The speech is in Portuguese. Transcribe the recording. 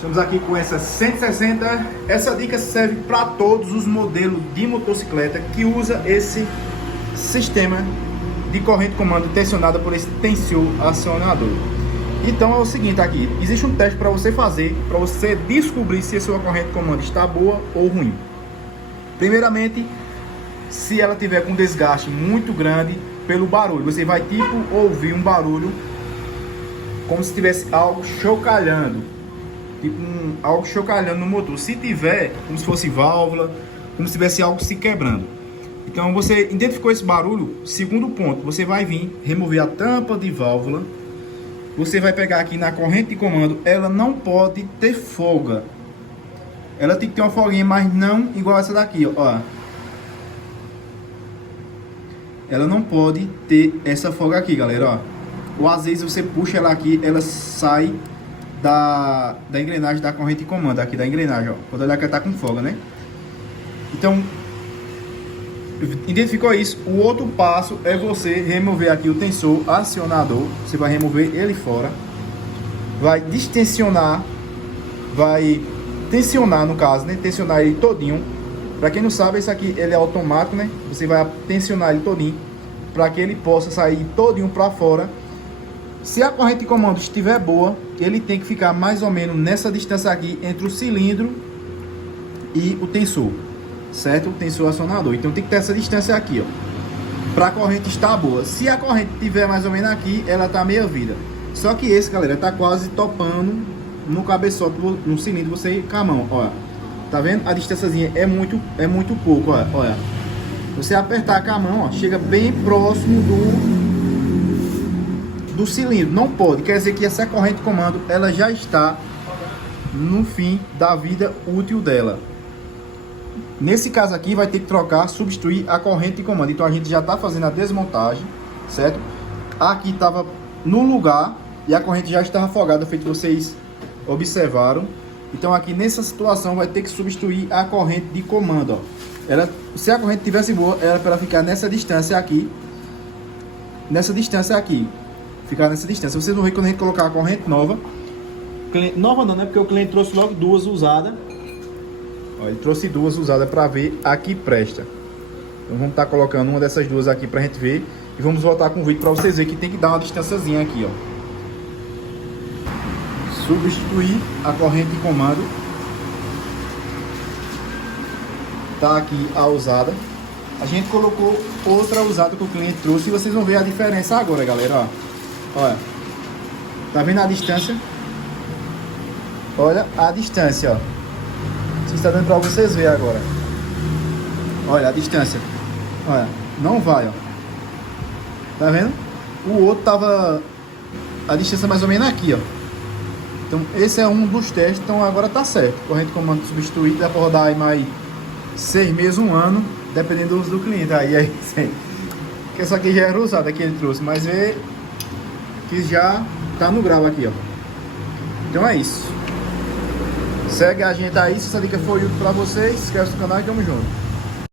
Estamos aqui com essa 160. Essa dica serve para todos os modelos de motocicleta que usa esse sistema de corrente comando tensionada por esse tensor acionador. Então é o seguinte, aqui existe um teste para você fazer, para você descobrir se a sua corrente comando está boa ou ruim. Primeiramente, se ela tiver com desgaste muito grande pelo barulho, você vai tipo ouvir um barulho como se tivesse algo chocalhando, tipo algo chocalhando no motor. Se tiver, como se fosse válvula, como se tivesse algo se quebrando. Então você identificou esse barulho, segundo ponto, você vai vir remover a tampa de válvula. Você vai pegar aqui na corrente de comando, ela não pode ter folga. Ela tem que ter uma folguinha, mas não igual essa daqui, ó. Ela não pode ter essa folga aqui, galera, ó. Ou às vezes você puxa ela aqui, ela sai da engrenagem da corrente de comando, aqui da engrenagem, ó. Quando ela tá com folga, né? Então, identificou isso. O outro passo é você remover aqui o tensor acionador. Você vai remover ele fora, vai distensionar, vai tensionar, no caso, né? Tensionar ele todinho. Para quem não sabe, isso aqui ele é automático, né? Você vai tensionar ele todinho para que ele possa sair todinho para fora. Se a corrente de comando estiver boa, ele tem que ficar mais ou menos nessa distância aqui entre o cilindro e o tensor, certo? O tensor acionador. Então tem que ter essa distância aqui, ó, para a corrente estar boa. Se a corrente estiver mais ou menos aqui, ela tá meia vida. Só que esse, galera, tá quase topando no cabeçote, no cilindro, você com a mão, ó. Tá vendo? A distânciazinha é muito pouco, ó. Olha. Você apertar com a mão, ó, chega bem próximo do cilindro. Não pode, quer dizer que essa corrente de comando ela já está no fim da vida útil dela. Nesse caso aqui vai ter que trocar, substituir a corrente de comando. Então a gente já está fazendo a desmontagem, certo? Aqui estava no lugar e a corrente já estava afogada, feito vocês observaram. Então aqui nessa situação vai ter que substituir a corrente de comando, ó. Se a corrente tivesse boa, era para ela ficar nessa distância aqui. Ficar nessa distância. Vocês vão ver quando a gente colocar a corrente nova. Nova não, né? Porque o cliente trouxe logo duas usadas. Ó, ele trouxe duas usadas para ver a que presta. Então vamos estar colocando uma dessas duas aqui para a gente ver. E vamos voltar com o vídeo para vocês verem que tem que dar uma distânciazinha aqui, ó. Substituir a corrente de comando. Tá aqui a usada. A gente colocou outra usada que o cliente trouxe e vocês vão ver a diferença agora, galera, ó. Olha, tá vendo a distância? Olha a distância, ó. Se está dando para vocês verem agora. Olha a distância. Olha, não vai, ó. Tá vendo? O outro tava a distância mais ou menos aqui, ó. Então esse é um dos testes. Então agora tá certo. Corrente de comando substituída, dá para rodar aí mais 6 meses, 1 ano, dependendo do uso do cliente. Aí sim. Que essa aqui já era usada que ele trouxe, mas vê que já tá no grau aqui, ó. Então é isso. Segue a gente aí, se essa dica foi útil para vocês, inscreve-se no canal e tamo junto.